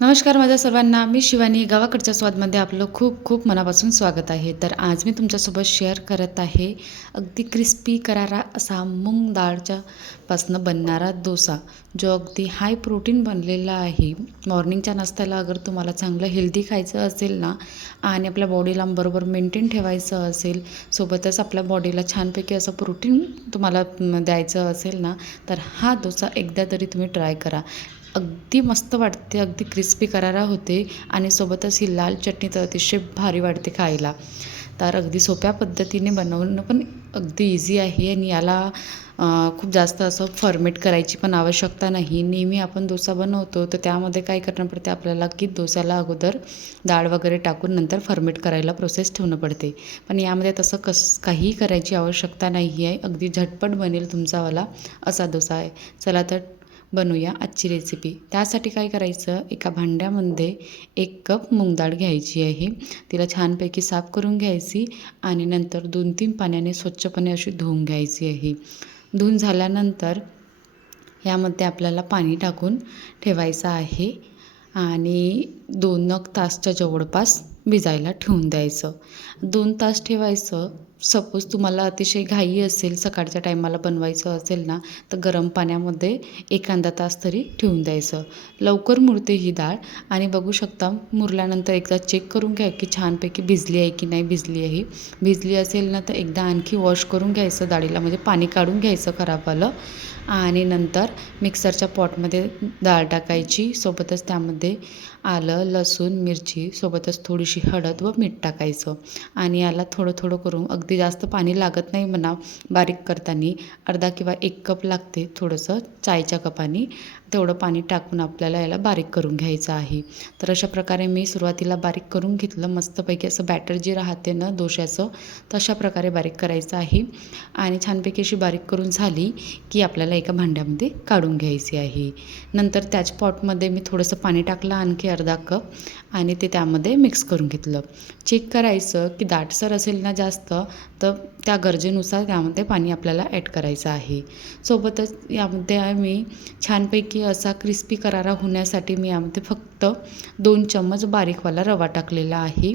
नमस्कार माझ्या सर्वांना. मी शिवानी. गावाकडच्या स्वादमध्ये आपलं खूप खूप मनापासून स्वागत आहे. तर आज मी तुमच्यासोबत शेअर करत आहे अगदी क्रिस्पी करारा असा मूग डाळच्या पासनं बनणारा डोसा, जो अगदी हाय प्रोटीन बनलेला आहे. मॉर्निंगच्या नाश्त्याला अगर तुम्हाला चांगलं हेल्दी खायचं असेल ना आणि आपल्या बॉडीला बरोबर मेंटेन ठेवायचं असेल, सोबतच आपल्या बॉडीला छानपैकी असं प्रोटीन तुम्हाला द्यायचं असेल ना, तर हा डोसा एकदा तरी तुम्ही ट्राय करा. अगदी मस्त वाटते, अगदी क्रिस्पी करारा होते आणि सोबतच ही लाल चटणी तर अतिशय भारी वाटते खायला. तर अगदी सोप्या पद्धतीने बनवणं पण अगदी इझी आहे आणि याला खूप जास्त असं फर्मेट करायची पण आवश्यकता नाही. नेहमी आपण डोसा बनवतो तर त्यामध्ये काय करणं पडते आपल्याला, की डोस्याला अगोदर डाळ वगैरे टाकून नंतर फर्मेट करायला प्रोसेस ठेवणं पडते. पण यामध्ये तसं काहीही करायची आवश्यकता नाही आहे. अगदी झटपट बनेल तुमचावाला असा डोसा आहे. चला तर बनवूया आजची रेसिपी. त्यासाठी काय करायचं, एका भांड्यामध्ये 1 कप मूग डाळ घ्यायची आहे. तिला छानपैकी साफ करून घ्यायची आणि नंतर 2-3 पाण्याने स्वच्छपणे अशी धुवून घ्यायची आहे. धुवून झाल्यानंतर यामध्ये आपल्याला पाणी टाकून ठेवायचं आहे आणि 2 तासच्या जवळपास भिजायला ठेवून द्यायचं. 2 तास ठेवायचं. सपोज तुम्हाला अतिशय घाई असेल, सकाळच्या टायमाला बनवायचं असेल ना, तर गरम पाण्यामध्ये एखादा तास तरी ठेवून द्यायचं. लवकर मुरते ही डाळ आणि बघू शकता मुरल्यानंतर एकदा चेक करून घ्या, की छानपैकी भिजली आहे की नाही भिजली आहे. भिजली असेल ना, तर एकदा आणखी वॉश करून घ्यायचं डाळीला, म्हणजे पाणी काढून घ्यायचं खराबवालं आणि नंतर मिक्सरच्या पॉटमध्ये डाळ टाकायची. सोबतच त्यामध्ये आलं, लसूण, मिरची, सोबतच थोडीशी हळद व मीठ टाकायचं आणि याला थोडं थोडं करून, अगदी जास्त पाणी लागत नाही म्हणा बारीक करताना, अर्धा किंवा 1 कप लागते थोडंसं चायच्या कपाने, तेवढं पाणी टाकून आपल्याला याला बारीक करून घ्यायचं आहे. तर अशा प्रकारे मी सुरुवातीला बारीक करून घेतलं. मस्तपैकी असं बॅटर जे राहते ना डोश्याचं, तशा प्रकारे बारीक करायचं आहे आणि छानपैकी अशी बारीक करून झाली की आपल्याला एका भांड्यामध्ये काढून घ्यायची आहे. नंतर त्याच पॉटमध्ये मी थोडंसं पाणी टाकलं, आणखी अर्धा कप, आणि ते त्यामध्ये मिक्स करून घेतलं. चेक करायचं की दाटसर असेल ना जास्त, तर त्या गरजेनुसार त्यामध्ये पाणी आपल्याला ॲड करायचं आहे. सोबतच यामध्ये मी छानपैकी असा क्रिस्पी करारा होण्यासाठी मी यामध्ये फक्त 2 चम्मच बारीकवाला रवा टाकलेला आहे.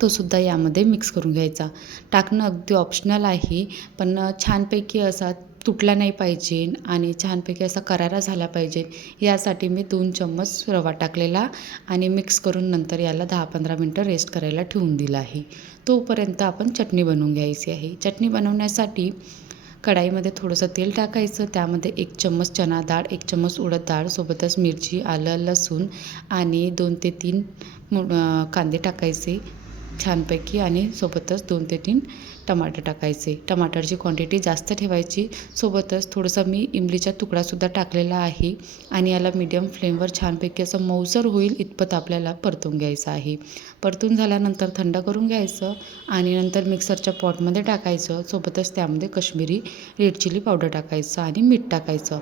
तो सुद्धा यामध्ये मिक्स करून घ्यायचा. टाकणं अगदी ऑप्शनल आहे, पण छानपैकी असा तुटला नाही पाहिजे आणि छानपैकी असा करारा झाला पाहिजे, यासाठी मी 2 चम्मच रवा टाकलेला आणि मिक्स करून नंतर याला 10-15 मिनटं रेस्ट करायला ठेवून दिलं आहे. तोपर्यंत आपण चटणी बनवून घ्यायची आहे. चटणी बनवण्यासाठी कढाईमध्ये थोडंसं तेल टाकायचं. त्यामध्ये 1 चम्मच चणा डाळ, 1 चम्मच उडद डाळ, सोबतच मिरची, आलं, लसूण आणि 2 ते 3 कांदे टाकायचे छानपैकी आणि सोबतच 2 ते 3 टमाटर टाकायचे. टमाटरची क्वांटिटी जास्त ठेवायची. सोबतच थोडंसं मी इमलीचा तुकडासुद्धा टाकलेला आहे आणि याला मीडियम फ्लेमवर छानपैकी असं मऊसर होईल इतपत आपल्याला परतून घ्यायचं आहे. परतून झाल्यानंतर थंड करून घ्यायचं आणि नंतर मिक्सरच्या पॉटमध्ये टाकायचं. सोबतच त्यामध्ये कश्मीरी रेड चिली पावडर टाकायचं आणि मीठ टाकायचं.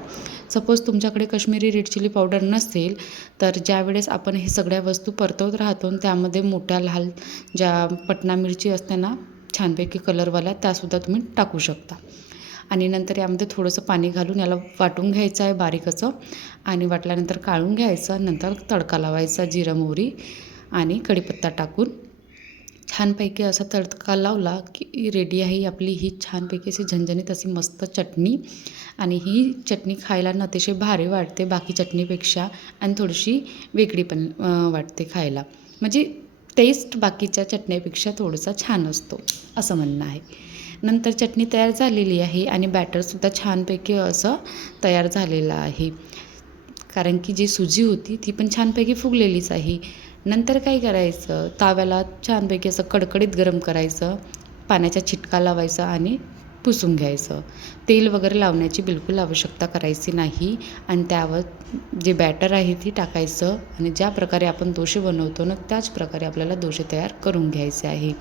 सपोज तुमच्याकडे कश्मीरी रेड चिली पावडर नसेल, तर ज्यावेळेस आपण हे सगळ्या वस्तू परतवत राहतो त्यामध्ये मोठ्या लाल ज्या पटना मिरची असते ना छानपैकी कलरवाल्या, त्यासुद्धा तुम्ही टाकू शकता. आणि नंतर यामध्ये थोडंसं पाणी घालून याला वाटून घ्यायचं आहे बारीक असं, आणि वाटल्यानंतर काढून घ्यायचं. नंतर तडका लावायचा जिरं, मोहरी आणि कढीपत्ता टाकून छानपैकी असा तडका लावला की रेडी आहे आपली ही छानपैकी अशी झणझणीत अशी मस्त चटणी. आणि ही चटणी खायला ना अतिशय भारी वाटते बाकी चटणीपेक्षा आणि थोडीशी वेगळी पण वाटते खायला. म्हणजे टेस्ट बाकीच्या चटणीपेक्षा थोडासा छान असतो असं म्हणणं आहे. नंतर चटणी तयार झालेली आहे आणि बॅटरसुद्धा छानपैकी असं तयार झालेलं आहे. कारण की जी सुजी होती ती पण छानपैकी फुगलेलीच आहे. नंतर काय करायचं, ताव्याला छानपैकी असं कडकडीत गरम करायचं, पाण्याचा चिटका लावायचा आणि पुसून घ्यायचं. तेल वगैरे लावण्याची बिलकुल आवश्यकता करायची नाही आणि त्यावर जे बॅटर आहे ती टाकायचं आणि ज्या प्रकारे आपण डोसे बनवतो ना त्याच प्रकारे आपल्याला डोसे तयार करून घ्यायचे आहे.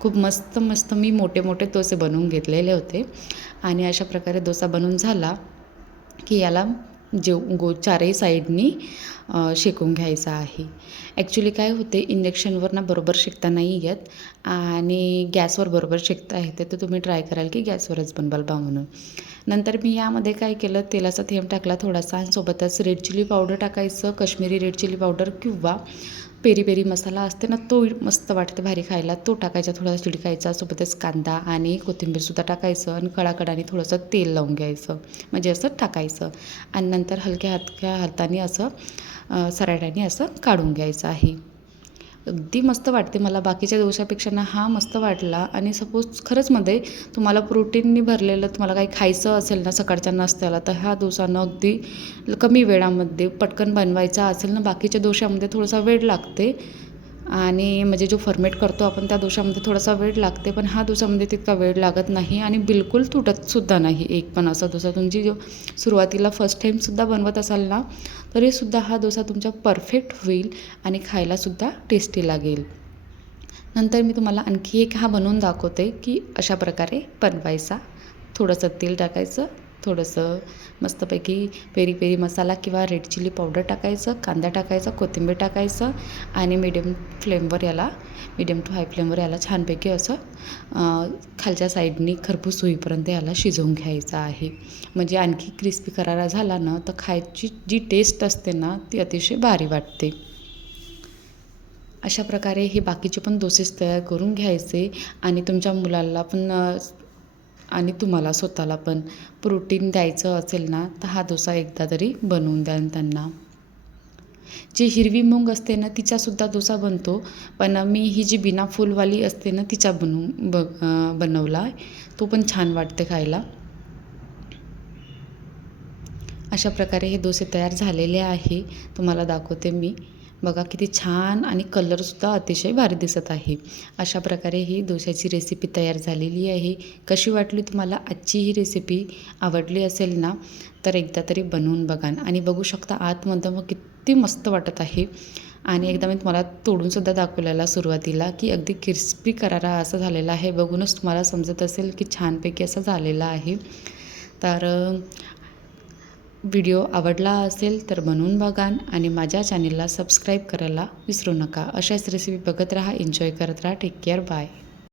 खूप मस्त मस्त मी मोठे मोठे डोसे बनवून घेतलेले होते आणि अशा प्रकारे डोसा बनवून झाला की याला चारही साईडनी शेकून घ्यायचा आहे. ॲक्च्युली काय होते, इंडक्शनवर ना बरोबर शेकता नाही येत आणि गॅसवर बरोबर शेकता येते, तर तुम्ही ट्राय कराल की गॅसवरच बनवाल बा म्हणून. नंतर मी यामध्ये काय केलं, तेलाचा थेंब टाकला थोडासा आणि सोबतच रेड चिली पावडर टाकायचं, काश्मीरी रेड चिली पावडर किंवा पेरी पेरी मसाला असते ना, तो मस्त वाटते भारी खायला, तो टाकायचा, थोडासा चिडकायचा. सोबतच कांदा आणि कोथिंबीरसुद्धा टाकायचं आणि कडाकडाने थोडंसं तेल लावून घ्यायचं, म्हणजे असं टाकायचं आणि नंतर हलक्या हाताने असं सराट्याने असं काढून घ्यायचं आहे. अगदी मस्त वाटते. मला बाकीच्या डोशापेक्षा ना हा मस्त वाटला. आणि सपोज खरंच मध्ये तुम्हाला प्रोटीननी भरलेलं तुम्हाला काही खायचं असेल ना सकाळच्या नाश्त्याला, तर ह्या डोसानं अगदी कमी वेळामध्ये पटकन बनवायचा असेल ना. बाकीच्या डोशामध्ये थोडासा वेळ लागते आणि म्हणजे जो फर्मेट करतो आपण त्या डोशामध्ये थोडासा वेळ लागते, पण हा डोसामध्ये तितका वेळ लागत नाही आणि बिलकुल तुटतसुद्धा नाही एक पण असा डोसा. तुमची जो सुरुवातीला फर्स्ट टाईमसुद्धा बनवत असाल ना, तरीसुद्धा हा डोसा तुमचा परफेक्ट होईल आणि खायलासुद्धा टेस्टी लागेल. नंतर मी तुम्हाला आणखी एक हा बनवून दाखवते की अशा प्रकारे बनवायचा. थोडंसं तेल टाकायचं, थोडंसं मस्तपैकी पेरी पेरी मसाला किंवा रेड चिली पावडर टाकायचं, कांदा टाकायचा, कोथिंबीर टाकायचं आणि मीडियम टू हाय फ्लेमवर याला छानपैकी असं खालच्या साईडनी खरपूस होईपर्यंत याला शिजवून घ्यायचं आहे. म्हणजे आणखी क्रिस्पी करारा झाला ना, तर खायची जी टेस्ट असते ना, ती अतिशय भारी वाटते. अशा प्रकारे हे बाकीचे पण डोसेस तयार करून घ्यायचे आणि तुमच्या मुलाला पण आणि तुम्हाला स्वतःला पण प्रोटीन द्यायचं असेल ना, तर हा डोसा एकदा तरी बनवून द्या त्यांना. जी हिरवी मूग असते ना, तिचासुद्धा डोसा बनतो, पण मी ही जी बिना फूलवाली असते ना, तिचा बनवला आहे. तो पण छान वाटते खायला. अशा प्रकारे हे डोसे तयार झालेले आहे. तुम्हाला दाखवते मी. बघा किती छान आणि कलरसुद्धा अतिशय भारी दिसत आहे. अशा प्रकारे ही डोश्याची रेसिपी तयार झालेली आहे. कशी वाटली तुम्हाला आजची ही रेसिपी? आवडली असेल ना, तर एकदा तरी बनवून बघा आणि बघू शकता आतमध्ये मग किती मस्त वाटत आहे. आणि एकदा मी तुम्हाला तोडूनसुद्धा दाखवलेला सुरुवातीला की अगदी क्रिस्पी करारा असा झालेला आहे. बघूनच तुम्हाला समजत असेल की छानपैकी असं झालेला आहे. तर व्हिडिओ आवडला असेल तर बनवून बघा आणि माझ्या चॅनेलला सबस्क्राईब करायला विसरू नका. अशाच रेसिपी बघत राहा, एन्जॉय करत राहा. Take care, bye.